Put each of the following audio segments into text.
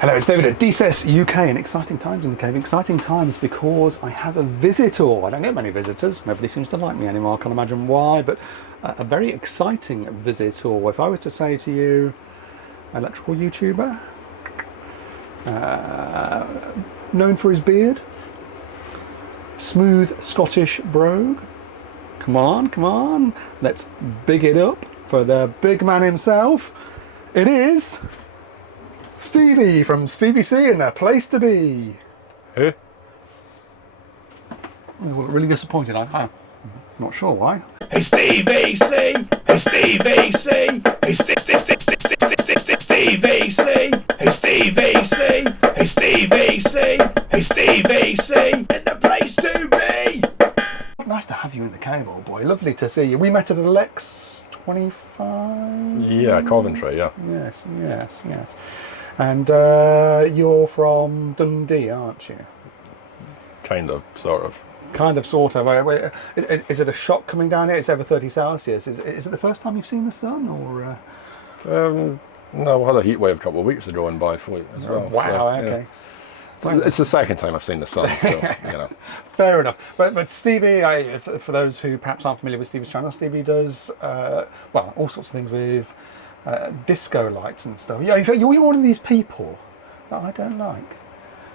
Hello, it's David at DCES UK, and exciting times in the cave. Exciting times because I have a visitor. I don't get many visitors. Nobody seems to like me anymore. I can't imagine why, but a very exciting visitor. If I were to say to you, electrical YouTuber, known for his beard, smooth Scottish brogue. Come on, let's big it up for the big man himself. It is Stevie from StevieC and their place to be. Who? Well, really disappointed. I'm not sure why. Hey StevieC, hey StevieC, hey StevieC, hey StevieC, hey StevieC, hey StevieC, and the place to be. Nice to have you in the cave, old boy. Lovely to see you. We met at Alex 25. Yeah, Coventry. Yeah. Yes. And you're from Dundee, aren't you? Kind of, sort of. Kind of, sort of. Is it a shock coming down here? It's over 30 Celsius. Is it the first time you've seen the sun, or? No, we had a heat wave a couple of weeks ago in Byfleet as well. Wow. So, Okay. Yeah. It's the second time I've seen the sun, so you know. Fair enough. But Stevie, for those who perhaps aren't familiar with Stevie's channel, Stevie does well, all sorts of things with disco lights and stuff. Yeah, you're one of these people that I don't like,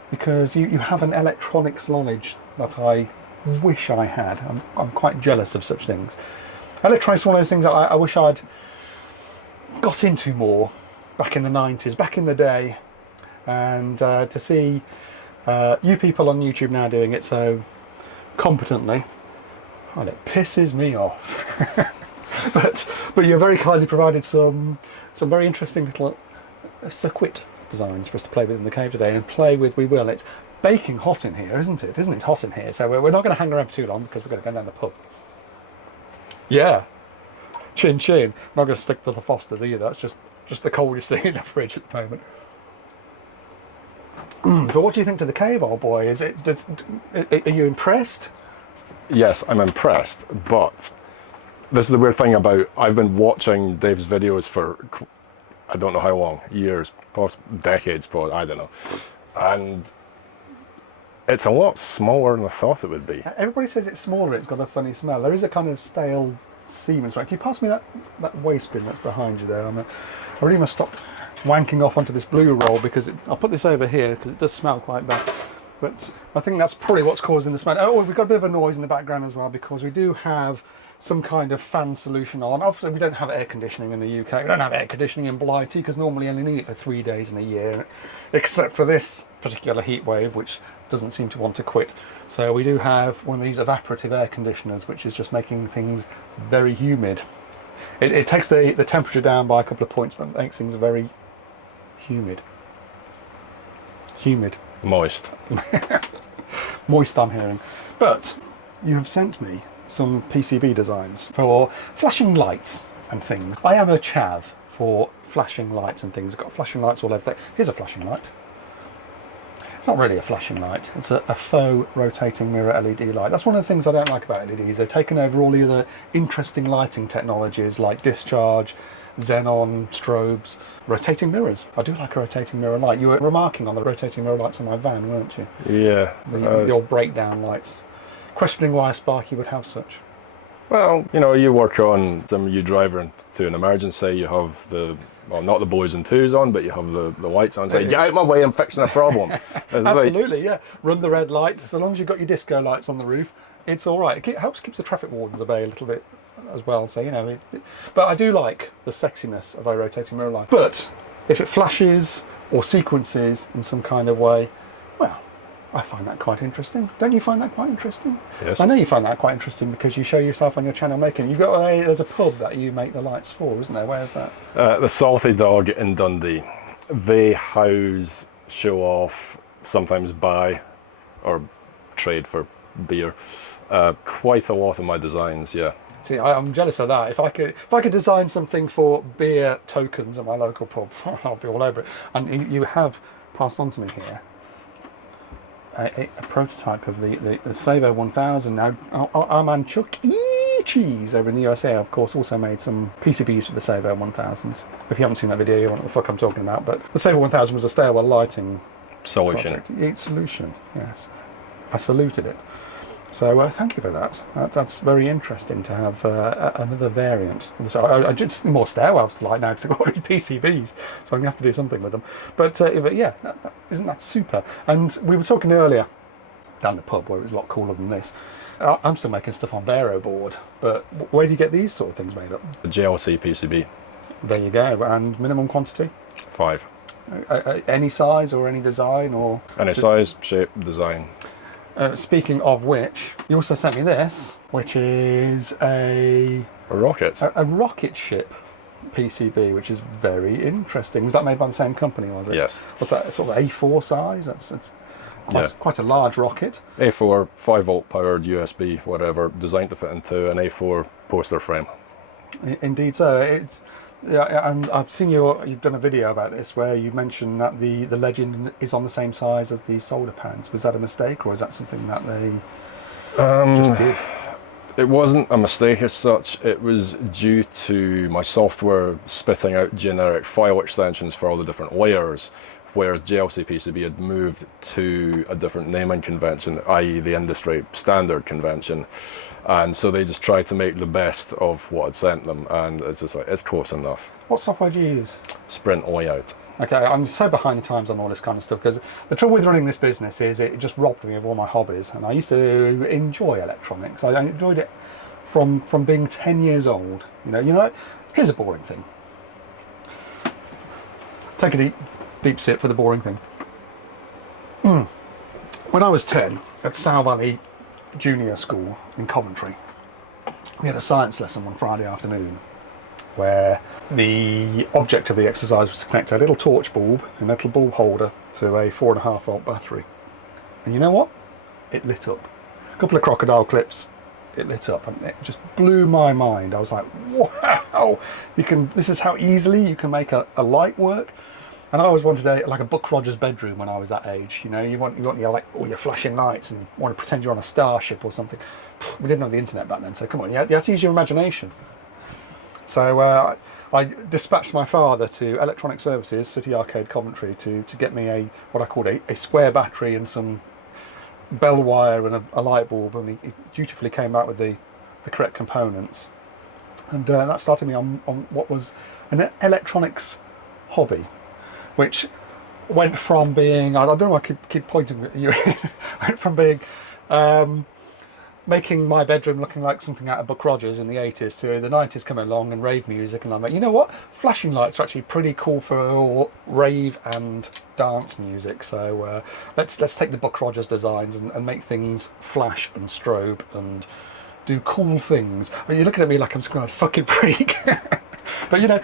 because you have an electronics knowledge that I wish I had. I'm quite jealous of such things. Electronics is one of those things that I wish I'd got into more back in the 90s, back in the day. And to see you people on YouTube now doing it so competently, well, it pisses me off. but you very kindly provided some very interesting little circuit designs for us to play with in the cave today, and play with we will. It's baking hot in here, isn't it? Isn't it hot in here? So we're not going to hang around for too long, because we're going to go down the pub. Yeah, chin chin. I'm not going to stick to the Fosters either. That's just the coldest thing in the fridge at the moment. But what do you think to the cave, old boy? Are you impressed? Yes, I'm impressed, but this is the weird thing about, I've been watching Dave's videos for I don't know how long, years, possibly decades, probably, I don't know, and it's a lot smaller than I thought it would be. Everybody says it's smaller, it's got a funny smell. There is a kind of stale semen smell. Can you pass me that waste bin that's behind you there? I really must stop wanking off onto this blue roll, because I'll put this over here because it does smell quite bad. But I think that's probably what's causing the smell. Oh, we've got a bit of a noise in the background as well, because we do have some kind of fan solution on. Obviously we don't have air conditioning in the UK. We don't have air conditioning in Blighty, because normally only need it for 3 days in a year, except for this particular heat wave, which doesn't seem to want to quit. So we do have one of these evaporative air conditioners, which is just making things very humid. It takes the temperature down by a couple of points, but makes things very humid. Moist. Moist, I'm hearing. But you have sent me some PCB designs for flashing lights and things. I am a chav for flashing lights and things. I've got flashing lights all over there. Here's a flashing light. It's not really a flashing light. It's a faux rotating mirror LED light. That's one of the things I don't like about LEDs. They've taken over all the other interesting lighting technologies like discharge, xenon, strobes, rotating mirrors. I do like a rotating mirror light. You were remarking on the rotating mirror lights on my van, weren't you? Yeah. The old breakdown lights. Questioning why a Sparky would have such. Well, you know, you work on you driving to an emergency, you have well, not the boys and twos on, but you have the lights on. Say, get out of my way, I'm fixing a problem. Absolutely, yeah. Run the red lights. So long as you've got your disco lights on the roof, it's all right. It helps keep the traffic wardens at bay a little bit as well. So, you know, but I do like the sexiness of a rotating mirror light. But if it flashes or sequences in some kind of way, well, I find that quite interesting. Don't you find that quite interesting? Yes. I know you find that quite interesting, because you show yourself on your channel making. You've got there's a pub that you make the lights for, isn't there? Where's that? The Salty Dog in Dundee. They house, show off, sometimes buy or trade for beer. Quite a lot of my designs, yeah. See, I'm jealous of that. If I could design something for beer tokens at my local pub, I'll be all over it. And you have passed on to me here a prototype of the Savo 1000. Now, our man Chucky Cheese over in the USA, of course, also made some PCBs for the Saver 1000. If you haven't seen that video, you won't know what the fuck I'm talking about. But the Saver 1000 was a stairwell lighting Solution. solution, yes. I saluted it. So thank you for that. That's very interesting to have another variant. So I just need more stairwells to light now because I've got all these PCBs, so I'm going to have to do something with them. But yeah, isn't that super? And we were talking earlier down the pub where it was a lot cooler than this. I'm still making stuff on Vero board, but where do you get these sort of things made up? The JLC PCB. There you go. And minimum quantity? 5. Any size or any design or? Any size, shape, design. Speaking of which, you also sent me this, which is a rocket. A rocket ship PCB, which is very interesting. Was that made by the same company, was it? Yes. What's that, sort of A4 size? That's quite a large rocket. A4, 5-volt powered USB, whatever, designed to fit into an A4 poster frame. Indeed so. It's, yeah, and I've seen you've done a video about this where you mentioned that the legend is on the same size as the solder pads. Was that a mistake, or is that something that they just did? It wasn't a mistake as such. It was due to my software spitting out generic file extensions for all the different layers, whereas JLC PCB had moved to a different naming convention, i.e. the industry standard convention. And so they just tried to make the best of what I'd sent them, and it's just like, it's close enough. What software do you use? Sprint layout. Okay, I'm so behind the times on all this kind of stuff because the trouble with running this business is it just robbed me of all my hobbies, and I used to enjoy electronics. I enjoyed it from being 10 years old. You know. Here's a boring thing. Take a deep sip for the boring thing. When I was 10 at Sow Valley Junior School in Coventry, we had a science lesson one Friday afternoon where the object of the exercise was to connect a little torch bulb and a little bulb holder to a 4.5 volt battery. And you know what? It lit up. A couple of crocodile clips, it lit up, and it just blew my mind. I was like, wow, this is how easily you can make a light work. And I always wanted a Buck Rogers bedroom when I was that age. You know, you want all your flashing lights and you want to pretend you're on a starship or something. We didn't have the internet back then, so come on, you had to use your imagination. So I dispatched my father to Electronic Services, City Arcade, Coventry, to get me what I called a square battery and some bell wire and a light bulb, and he dutifully came out with the correct components. And that started me on what was an electronics hobby, which went from being, I don't know why I keep pointing at you, went from being making my bedroom looking like something out of Buck Rogers in the 80s to the 90s coming along and rave music, and I'm like, you know what, flashing lights are actually pretty cool for rave and dance music, so let's take the Buck Rogers designs and make things flash and strobe and do cool things. I mean, you're looking at me like I'm some kind of fucking freak. But you know,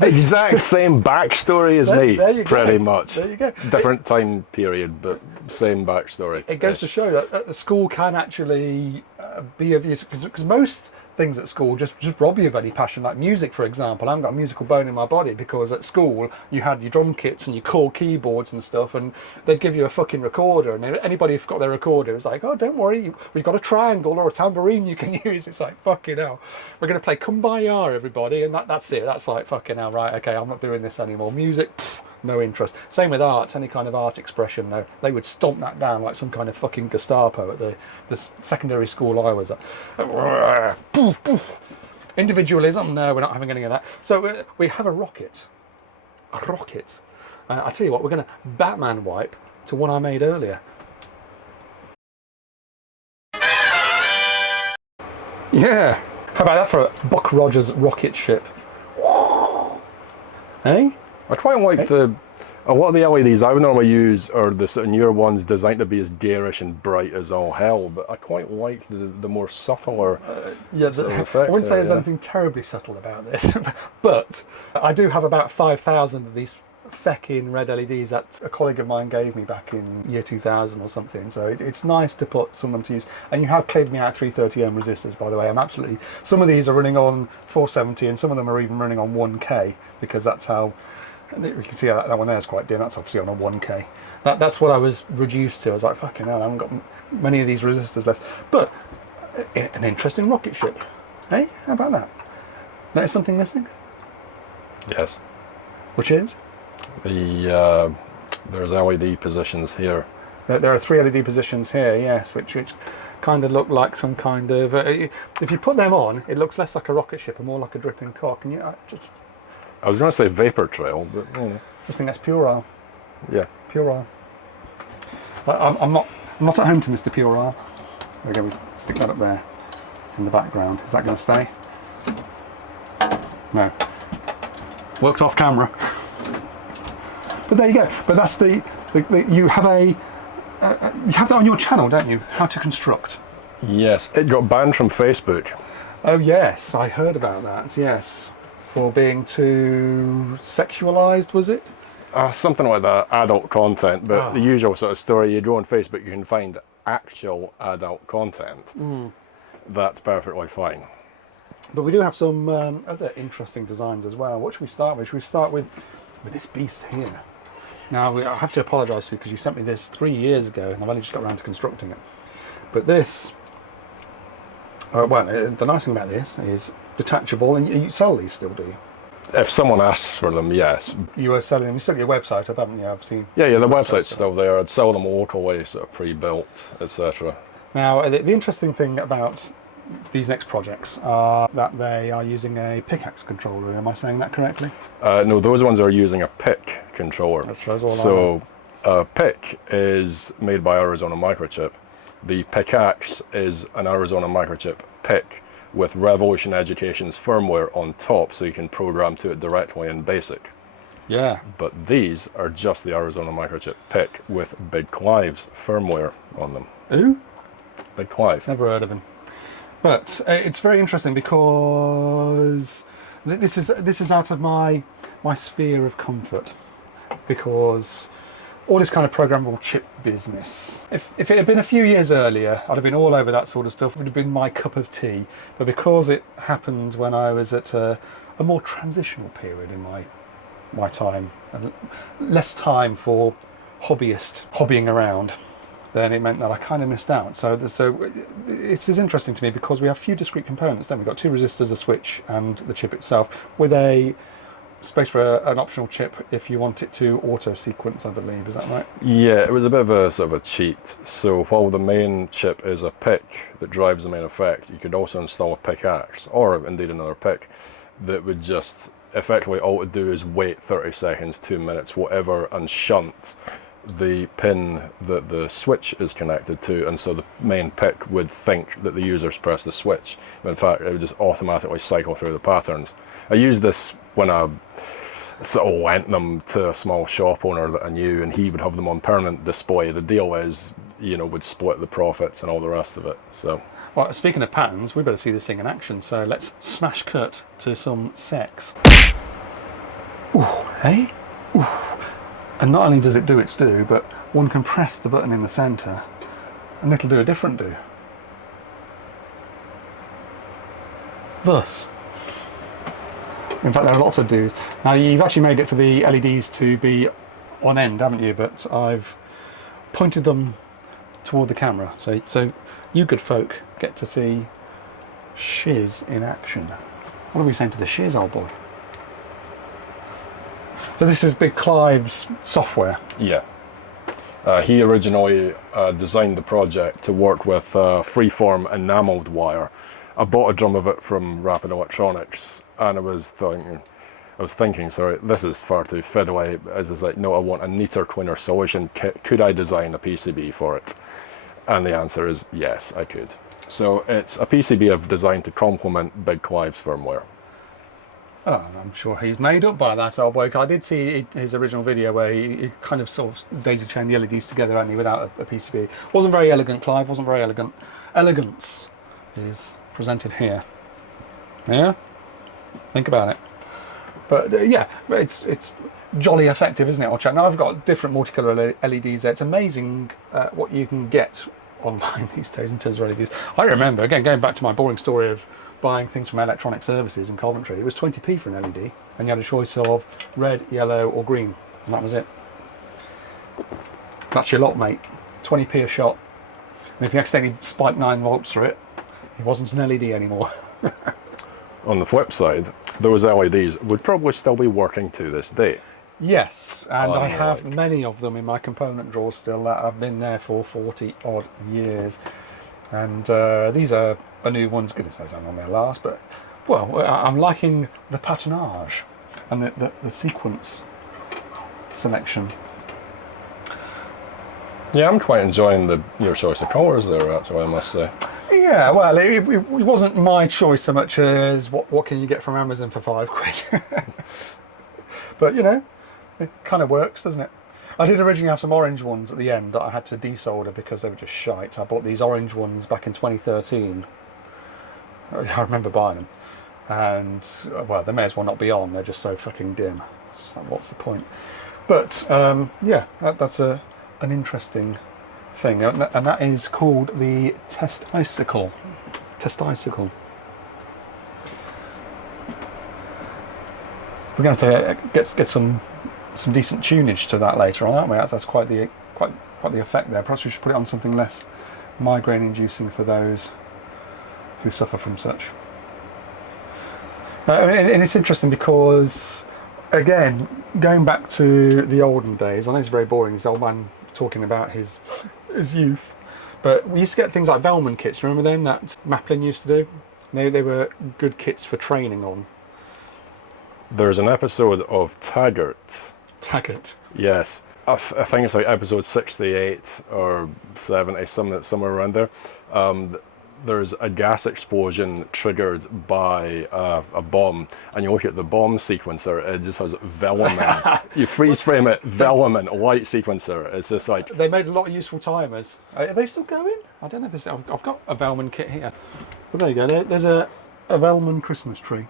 exact same backstory as me, there you go. Pretty much. There you go. Different time period, but same backstory. It goes to show that the school can actually be of use, because most things at school just rob you of any passion. Like music, for example, I haven't got a musical bone in my body because at school you had your drum kits and your core keyboards and stuff, and they'd give you a fucking recorder, and anybody who forgot their recorder was like, oh, don't worry, we've got a triangle or a tambourine you can use. It's like, fucking hell, we're going to play Kumbaya, everybody, and that's it. That's like, fucking hell, right, okay, I'm not doing this anymore. Music, no interest. Same with art, any kind of art expression, though. They would stomp that down like some kind of fucking Gestapo at the secondary school I was at. Individualism, no, we're not having any of that. So we have a rocket. A rocket. I tell you what, we're going to Batman wipe to one I made earlier. Yeah. How about that for a Buck Rogers rocket ship? Hey? I quite like a lot of the LEDs I would normally use are the sort of newer ones designed to be as garish and bright as all hell, but I quite like the more subtler sort of effects. I wouldn't say there's anything terribly subtle about this, but I do have about 5,000 of these feckin' red LEDs that a colleague of mine gave me back in year 2000 or something, so it's nice to put some of them to use. And you have cleared me out 330 ohm resistors, by the way. Some of these are running on 470 and some of them are even running on 1k, because that's how, you can see that one there is quite dim. That's obviously on a 1k. That's what I was reduced to. I was like, fucking hell, I haven't got many of these resistors left. But an interesting rocket ship. Hey, how about that? There's something missing? Yes. Which is? There's LED positions here. There are 3 LED positions here, yes, which kind of look like some kind of... if you put them on, it looks less like a rocket ship and more like a dripping cock. And I I was going to say vapor trail, but you know. just think that's puerile. Yeah. Puerile. I'm not at home to Mr. Puerile. There we go, we stick that up there in the background. Is that going to stay? No. Worked off camera. But there you go. But that's the you have that on your channel, don't you? How to construct. Yes, it got banned from Facebook. Oh yes, I heard about that. Yes, for being too sexualized, was it? Something like that, adult content, but the usual sort of story. You go on Facebook, you can find actual adult content. That's perfectly fine. But we do have some other interesting designs as well. What should we start with? Should we start with this beast here? Now, I have to apologise to you because you sent me this 3 years ago and I've only just got around to constructing it. But this, the nice thing about this is detachable, and you sell these still, do you? If someone asks for them, yes. You were selling them, you still got your website up, haven't you? I've seen. Yeah, the website's still there. I'd sell them locally, sort of pre-built, etc. Now, the interesting thing about these next projects are that they are using a pickaxe controller. Am I saying that correctly? No, those ones are using a pick controller. That's all so a pick is made by Arizona Microchip. The pickaxe is an Arizona Microchip pick with Revolution Education's firmware on top, so you can program to it directly in BASIC. Yeah. But these are just the Arizona Microchip pick with Big Clive's firmware on them. Who? Big Clive. Never heard of him. But it's very interesting because this is out of my sphere of comfort, because all this kind of programmable chip business. If it had been a few years earlier, I'd have been all over that sort of stuff. It would have been my cup of tea. But because it happened when I was at a more transitional period in my time, and less time for hobbying around, then it meant that I kind of missed out. So this is interesting to me because we have a few discrete components. Then we've got 2 resistors, a switch, and the chip itself, with a space for an optional chip if you want it to auto sequence, I believe. Is that right? Yeah, it was a bit of a sort of a cheat. So while the main chip is a pick that drives the main effect, you could also install a pickaxe, or indeed another pick, that would just effectively, all it would do is wait 30 seconds, 2 minutes, whatever, and shunt the pin that the switch is connected to, and so the main pick would think that the user's pressed the switch. But in fact, it would just automatically cycle through the patterns. I used this when I sort of lent them to a small shop owner that I knew, and he would have them on permanent display. The deal is, would split the profits and all the rest of it. So, well, speaking of patterns, we better see this thing in action. So let's smash cut to some sex. Ooh, hey? Ooh. And not only does it do its do, but one can press the button in the centre and it'll do a different do. Thus. In fact, there are lots of do's. Now, you've actually made it for the LEDs to be on end, haven't you? But I've pointed them toward the camera. So you good folk get to see shiz in action. What are we saying to the shiz, old boy? So this is Big Clive's software. Yeah. He originally designed the project to work with freeform enamelled wire. I bought a drum of it from Rapid Electronics, and I was thinking, sorry, this is far too fiddly. It's like, no, I want a neater, cleaner solution. Could I design a PCB for it? And the answer is yes, I could. So it's a PCB I've designed to complement Big Clive's firmware. Oh, I'm sure he's made up by that old bloke. I did see his original video where he kind of sort of daisy-chained the LEDs together, only without a PCB. Wasn't very elegant, Clive. Wasn't very elegant. Elegance is presented here. Yeah? Think about it. But yeah, it's jolly effective, isn't it, old chap? Now I've got different multicolour LEDs there. It's amazing what you can get online these days in terms of LEDs. I remember, again, going back to my boring story of buying things from electronic services in Coventry, it was 20p for an LED, and you had a choice of red, yellow or green, and that was it. That's your lot, mate. 20p a shot. And if you accidentally spiked 9 volts through it, it wasn't an LED anymore. On the flip side, those LEDs would probably still be working to this day. Yes, and I have Unlike- many of them in my component drawer still that have been there for 40 odd years. And these are new ones. Goodness knows how long they'll last, but well, I'm liking the patternage and the sequence selection. Yeah, I'm quite enjoying your choice of colours there, actually, I must say. Yeah, well, it wasn't my choice so much as what can you get from Amazon for £5. But you know, it kind of works, doesn't it? I did originally have some orange ones at the end that I had to desolder because they were just shite. I bought these orange ones back in 2013. I remember buying them, and well, they may as well not be on. They're just so fucking dim. It's just like, what's the point? But yeah, that's an interesting thing, and that is called the Testicicle. Testicicle. We're going to get some decent tunage to that later on, aren't we? That's quite the effect there. Perhaps we should put it on something less migraine-inducing for those who suffer from such. And it's interesting because, again, going back to the olden days, I know it's very boring, this old man talking about his youth, but we used to get things like Velman kits. Remember them that Maplin used to do? They were good kits for training on. There's an episode of Taggart. Taggart. Yes. I think it's like episode 68 or 70, somewhere around there. There's a gas explosion triggered by a bomb, and you look at the bomb sequencer, it just has Velleman. You freeze frame it, Velleman, light sequencer. It's just like... They made a lot of useful timers. Are they still going? I don't know. I've got a Velleman kit here. But there you go. There's a Velleman Christmas tree.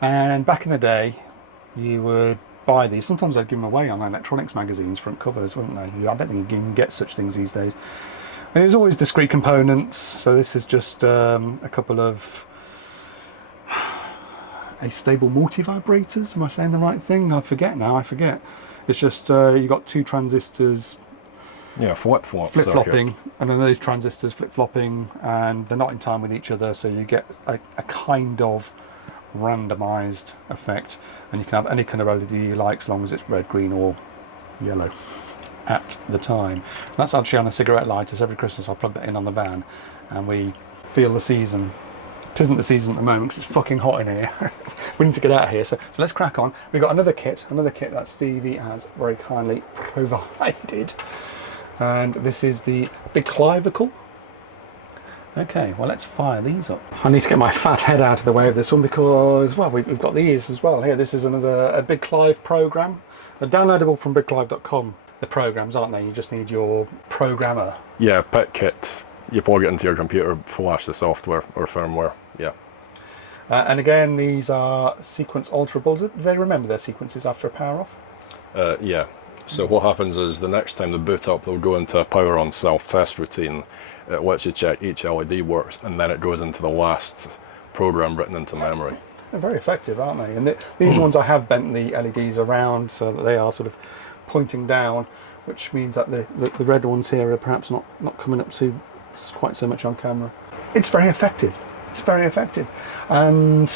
And back in the day, you would buy these. Sometimes they'd give them away on electronics magazines, front covers, wouldn't they? I don't think you can get such things these days. And there's always discrete components. So this is just a couple of astable multivibrators. Am I saying the right thing? I forget now. I forget. It's just you've got two transistors. Yeah, flip-flopping, and then those transistors flip-flopping, and they're not in time with each other, so you get a kind of randomized effect, and you can have any kind of LED you like, as long as it's red, green, or yellow at the time. And that's actually on a cigarette lighter. So every Christmas I'll plug that in on the van, and we feel the season. It isn't the season at the moment because it's fucking hot in here. We need to get out of here. So let's crack on. We've got another kit that Stevie has very kindly provided, and this is the BigClivicle. Okay, well, let's fire these up. I need to get my fat head out of the way of this one because, well, we've got these as well here. This is a Big Clive program. They're downloadable from BigClive.com. The programs, aren't they? You just need your programmer. Yeah, pit kit. You plug it into your computer, flash the software or firmware. Yeah. And again, these are sequence alterable. Do they remember their sequences after a power off? Yeah. So what happens is the next time they boot up, they'll go into a power on self-test routine. It lets you check each LED works, and then it goes into the last program written into memory. They're very effective, aren't they? And these ones, I have bent the LEDs around so that they are sort of pointing down, which means that the red ones here are perhaps not coming up to quite so much on camera. It's very effective. It's very effective. And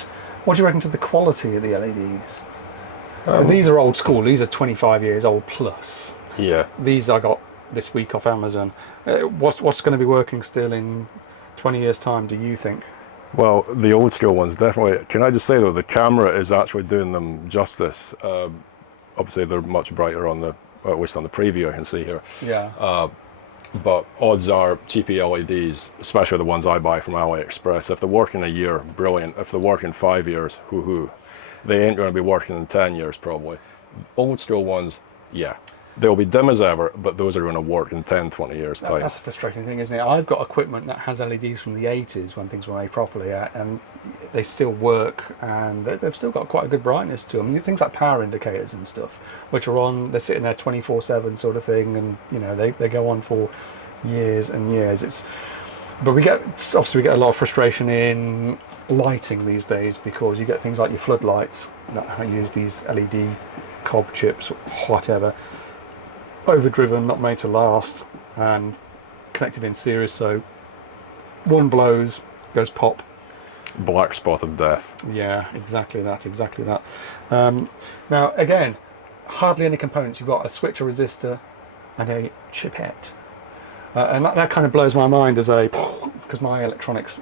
what do you reckon to the quality of the LEDs? These are old school. These are 25 years old plus. Yeah. These I got this week off Amazon. What's going to be working still in 20 years' time, do you think? Well, the old school ones, definitely. Can I just say, though, the camera is actually doing them justice. Obviously, they're much brighter on the, at least on the preview I can see here. Yeah. But odds are cheapy LEDs, especially the ones I buy from AliExpress, if they work in a year, brilliant. If they work in 5 years, hoo-hoo. They ain't going to be working in 10 years, probably. Old school ones, yeah. They'll be dim as ever, but those are going to work in 10, 20 years' time. That's a frustrating thing, isn't it? I've got equipment that has LEDs from the 80s when things were made properly, and they still work, and they've still got quite a good brightness to them. Things like power indicators and stuff, which are on, they're sitting there 24/7 sort of thing, and you know they go on for years and years. But we get a lot of frustration in lighting these days because you get things like your floodlights that use these LED cob chips, or whatever. Overdriven, not made to last, and connected in series, so one blows, goes pop, Black spot of death. Yeah, exactly that, exactly that. Now, again, hardly any components. You've got a switch, a resistor, and a chipette. And that kind of blows my mind because my electronics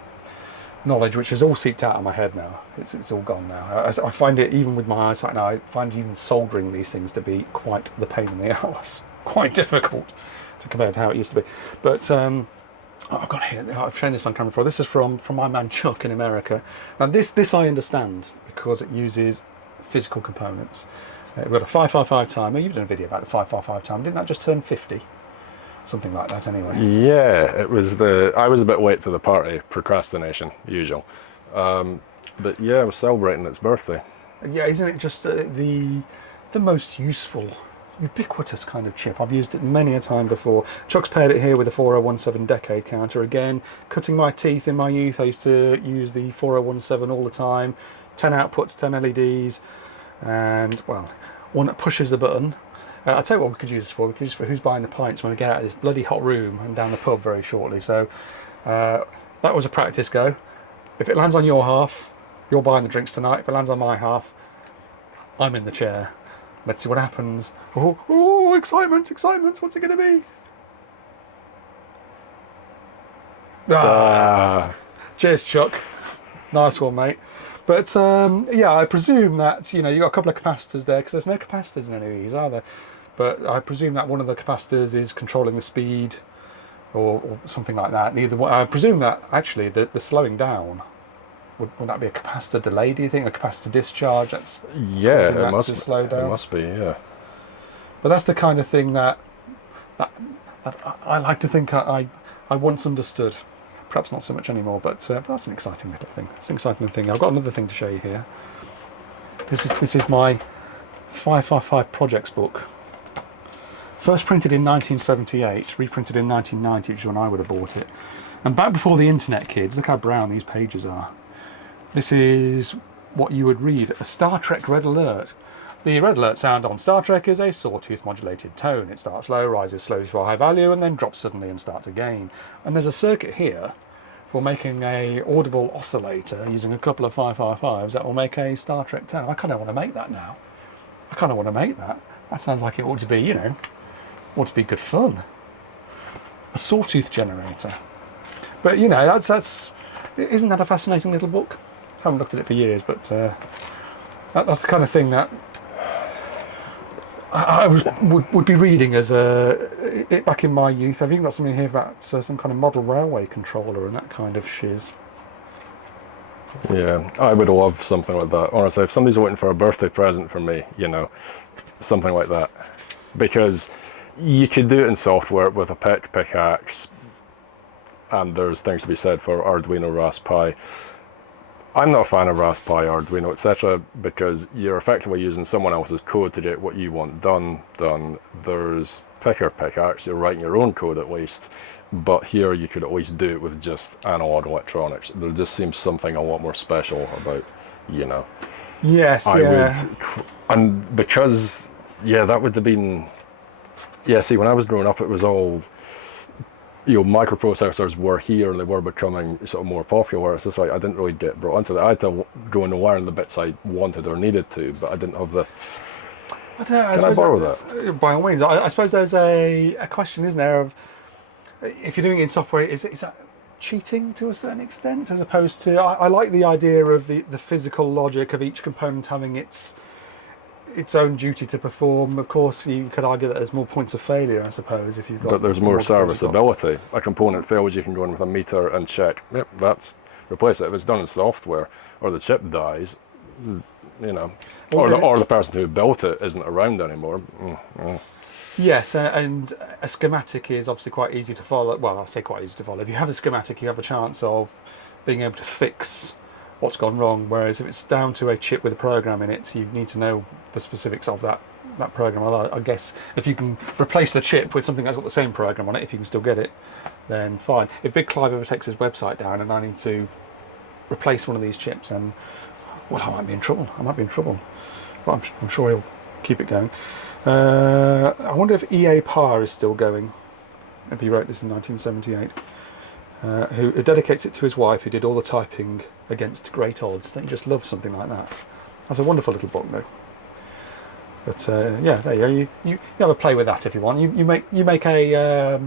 knowledge, which is all seeped out of my head now, it's all gone now. I find it, even with my eyesight now, I find even soldering these things to be quite the pain in the arse. Quite difficult to compare to how it used to be. But I've got here, I've shown this on camera before. This is from my man Chuck in America. Now this I understand because it uses physical components. We've got a 555 timer. You've done a video about the 555 timer. Didn't that just turn 50? Something like that anyway. Yeah, it was I was a bit late to the party, procrastination, usual. But yeah, I was celebrating its birthday. Yeah, isn't it just the most useful, ubiquitous kind of chip? I've used it many a time before. Chuck's paired it here with a 4017 decade counter. Again, cutting my teeth in my youth, I used to use the 4017 all the time. 10 outputs, 10 LEDs, and, well, one that pushes the button. I'll tell you what we could use this for. We could use it for Who's Buying the Pints when we get out of this bloody hot room and down the pub very shortly. So that was a practice go. If it lands on your half, you're buying the drinks tonight. If it lands on my half, I'm in the chair. Let's see what happens. Oh, excitement, excitement. What's it going to be? Cheers, Chuck. Nice one, mate. But yeah, I presume that, you know, you've got a couple of capacitors there, because there's no capacitors in any of these, are there? But I presume that one of the capacitors is controlling the speed or something like that. Neither one, I presume that actually the slowing down, would that be a capacitor delay, do you think? A capacitor discharge? That's yeah, it must slow down. It must be, yeah. But that's the kind of thing that I like to think I once understood. Perhaps not so much anymore, but that's an exciting little thing. It's an exciting thing. I've got another thing to show you here. This is my 555 Projects book. First printed in 1978, reprinted in 1990, which is when I would have bought it. And back before the internet, kids, look how brown these pages are. This is what you would read, a Star Trek red alert. The red alert sound on Star Trek is a sawtooth modulated tone. It starts low, rises slowly to a high value, and then drops suddenly and starts again. And there's a circuit here for making a audible oscillator using a couple of 555s that will make a Star Trek tone. I kind of want to make that now. I kind of want to make that. That sounds like it ought to be, you know, ought to be good fun. A sawtooth generator. But, you know, isn't that a fascinating little book? I haven't looked at it for years, but that's the kind of thing that I would be reading as it back in my youth. I've even got something here about some kind of model railway controller and that kind of shiz. Yeah, I would love something like that. Honestly, if somebody's waiting for a birthday present from me, you know, something like that. Because you could do it in software with a pickaxe, and there's things to be said for Arduino, Raspberry Pi. I'm not a fan of Raspberry Pi, Arduino, etc., because you're effectively using someone else's code to get what you want done. There's pickaxe, you're writing your own code at least, but here you could at least do it with just analog electronics. There just seems something a lot more special about, you know. Yes, And because, yeah, that would have been, yeah, see, when I was growing up, it was all, you know, microprocessors were here and they were becoming sort of more popular. It's just like I didn't really get brought into that. I had to go and learn the bits I wanted or needed to, but I didn't have the. I don't know. Can I borrow that? By all means. I suppose there's a question, isn't there, of if you're doing it in software, is that cheating to a certain extent, as opposed to I like the idea of the physical logic of each component having its own duty to perform. Of course, you could argue that there's more points of failure, I suppose, if you've got. But there's more serviceability. A component fails, you can go in with a meter and check. Yep, that's replace it. If it's done in software, or the chip dies, you know, or the person who built it isn't around anymore. Yes, and a schematic is obviously quite easy to follow. Well, I say quite easy to follow. If you have a schematic, you have a chance of being able to fix what's gone wrong, whereas if it's down to a chip with a program in it, you need to know the specifics of that program. I guess if you can replace the chip with something that's got the same program on it, if you can still get it, then fine. If Big Clive ever takes his website down and I need to replace one of these chips, then, well, I might be in trouble. But I'm sure he'll keep it going. I wonder if EA Parr is still going, if he wrote this in 1978. who dedicates it to his wife, who did all the typing against great odds. Don't you just love something like that? That's a wonderful little book, though. But yeah, there you go. You have a play with that if you want. You make a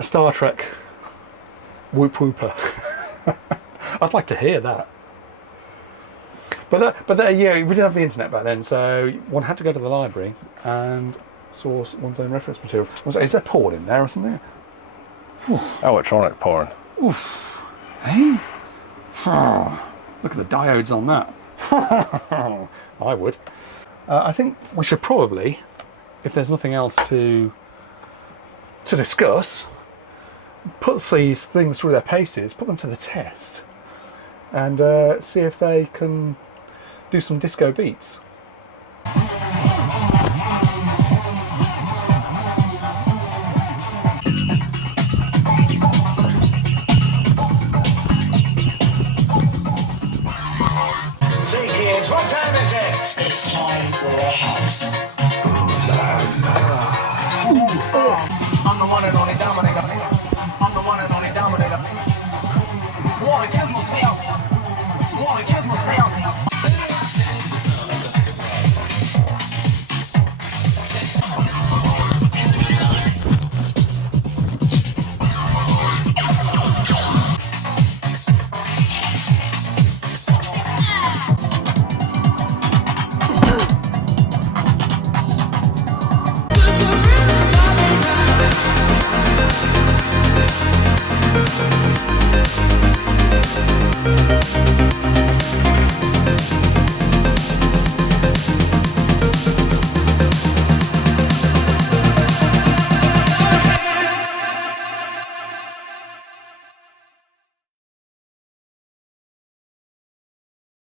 Star Trek whoop whooper. I'd like to hear that. But yeah, we didn't have the internet back then, so one had to go to the library and source one's own reference material. Is there porn in there or something? Electronic porn. Oof. Hey? Look at the diodes on that. I would. I think we should probably, if there's nothing else to discuss, put these things through their paces, put them to the test, and see if they can do some disco beats. Say kids, what time is it? It's time for a house. I'm the one and only dominant.